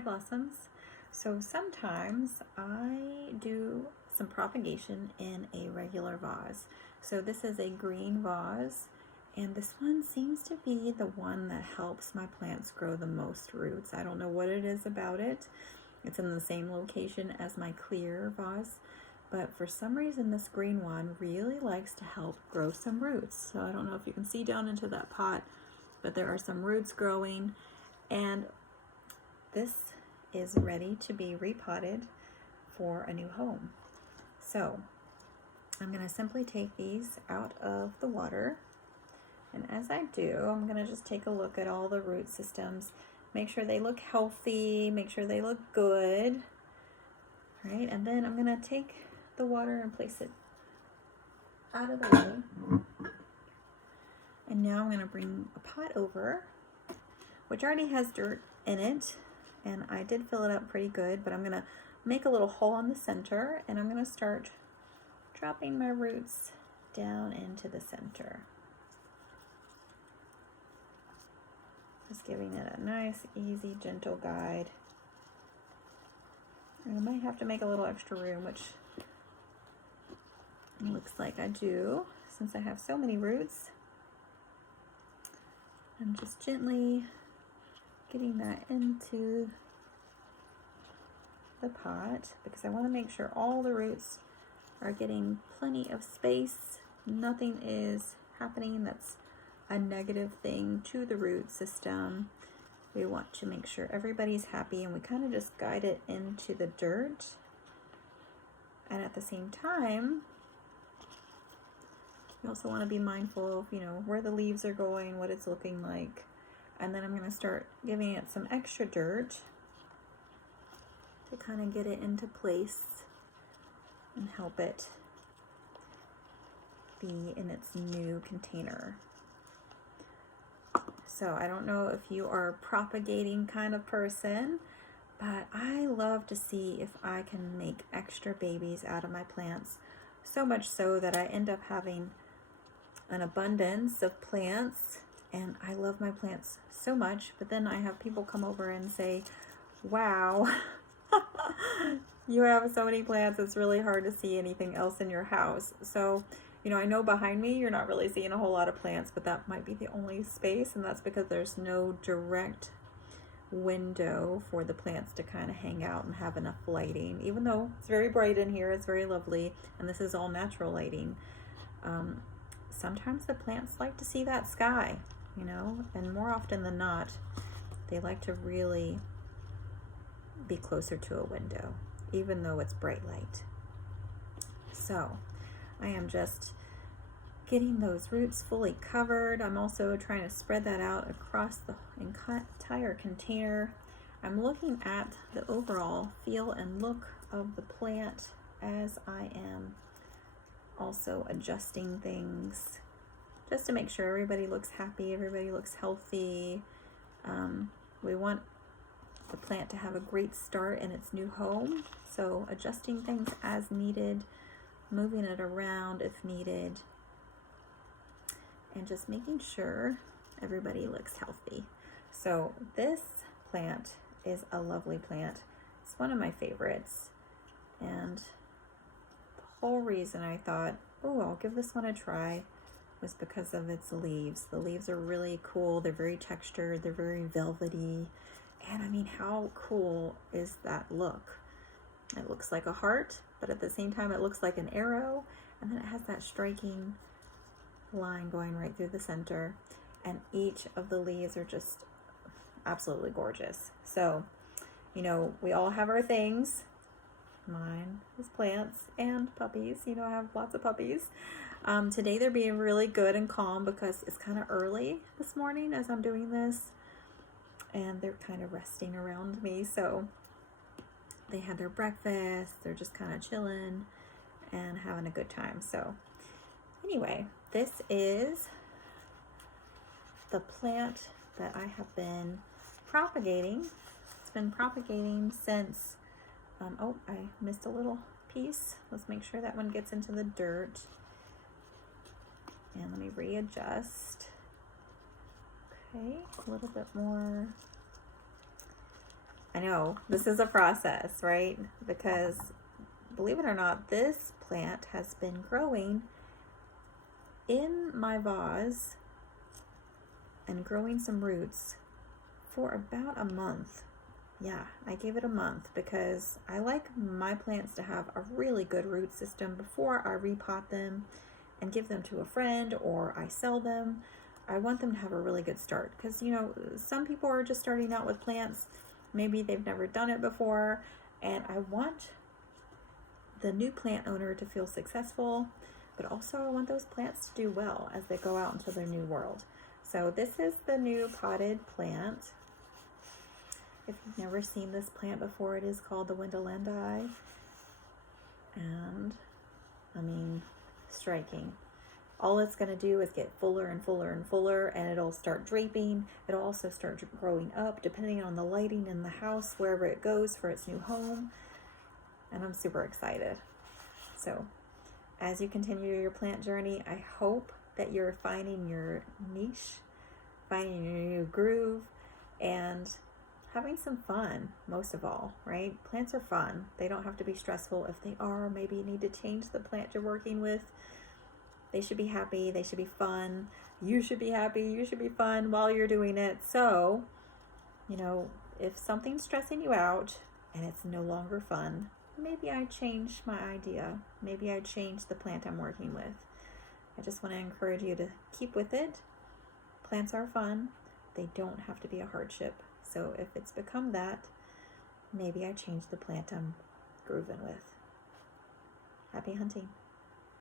blossoms. So sometimes I do some propagation in a regular vase. So this is a green vase, and this one seems to be the one that helps my plants grow the most roots. I don't know what it is about it. It's in the same location as my clear vase, but for some reason this green one really likes to help grow some roots. So I don't know if you can see down into that pot, but there are some roots growing, and this is ready to be repotted for a new home. So I'm going to simply take these out of the water, and as I do, I'm going to just take a look at all the root systems, make sure they look healthy, make sure they look good, right? And then I'm going to take the water and place it out of the way. And now I'm going to bring a pot over, which already has dirt in it, and I did fill it up pretty good, but I'm going to make a little hole in the center, and I'm going to start dropping my roots down into the center. Just giving it a nice, easy, gentle guide. And I might have to make a little extra room, which it looks like I do, since I have so many roots. I'm just gently getting that into the pot because I want to make sure all the roots are getting plenty of space. Nothing is happening that's a negative thing to the root system. We want to make sure everybody's happy, and we kind of just guide it into the dirt. And at the same time, you also want to be mindful of, where the leaves are going, what it's looking like. And then I'm going to start giving it some extra dirt to kind of get it into place and help it be in its new container. So I don't know if you are a propagating kind of person, but I love to see if I can make extra babies out of my plants. So much so that I end up having an abundance of plants, and I love my plants so much, but then I have people come over and say, wow, you have so many plants, it's really hard to see anything else in your house. So, I know behind me you're not really seeing a whole lot of plants, but that might be the only space, and that's because there's no direct window for the plants to kind of hang out and have enough lighting. Even though it's very bright in here, it's very lovely, and this is all natural lighting. Sometimes the plants like to see that sky, and more often than not, they like to really be closer to a window, even though it's bright light. So I am just getting those roots fully covered. I'm also trying to spread that out across the entire container. I'm looking at the overall feel and look of the plant as I am also adjusting things just to make sure everybody looks happy, everybody looks healthy. We want the plant to have a great start in its new home, so adjusting things as needed, moving it around if needed, and just making sure everybody looks healthy. So this plant is a lovely plant. It's one of my favorites, and the whole reason I thought, I'll give this one a try was because of its leaves. The leaves are really cool. They're very textured. They're very velvety. And I mean, how cool is that look? It looks like a heart, but at the same time, it looks like an arrow. And then it has that striking line going right through the center. And each of the leaves are just absolutely gorgeous. So, we all have our things. Mine is plants and puppies. I have lots of puppies. Today they're being really good and calm because it's kind of early this morning as I'm doing this, and they're kind of resting around me. So they had their breakfast, they're just kind of chilling and having a good time. So anyway, this is the plant that I have been propagating. It's been propagating since I missed a little piece. Let's make sure that one gets into the dirt. And let me readjust. Okay, a little bit more. I I know, this is a process, right? Because believe it or not, this plant has been growing in my vase and growing some roots for about a month. Yeah, I gave it a month because I like my plants to have a really good root system before I repot them and give them to a friend or I sell them. I want them to have a really good start because, you know, some people are just starting out with plants. Maybe they've never done it before, and I want the new plant owner to feel successful, but also I want those plants to do well as they go out into their new world. So this is the new potted plant. If you've never seen this plant before, it is called the Wendlandii. And I mean, striking. All it's going to do is get fuller and fuller and fuller, and it'll start draping. It'll also start growing up depending on the lighting in the house, wherever it goes for its new home. And I'm super excited. So as you continue your plant journey, I hope that you're finding your niche, finding your new groove, and having some fun, most of all, right? Plants are fun. They don't have to be stressful. If they are, maybe you need to change the plant you're working with. They should be happy. They should be fun. You should be happy. You should be fun while you're doing it. So, you know, if something's stressing you out and it's no longer fun, maybe I change my idea. Maybe I change the plant I'm working with. I just want to encourage you to keep with it. Plants are fun. They don't have to be a hardship. So if it's become that, maybe I change the plant I'm grooving with. Happy hunting.